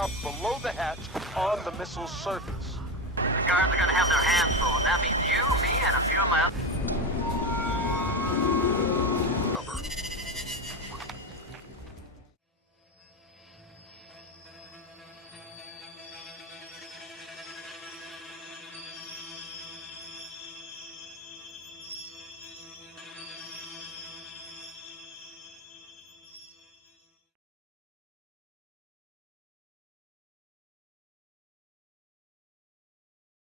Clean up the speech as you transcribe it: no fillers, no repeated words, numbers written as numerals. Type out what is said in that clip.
south below the hatch on the missile's surface. The guards are gonna have their hands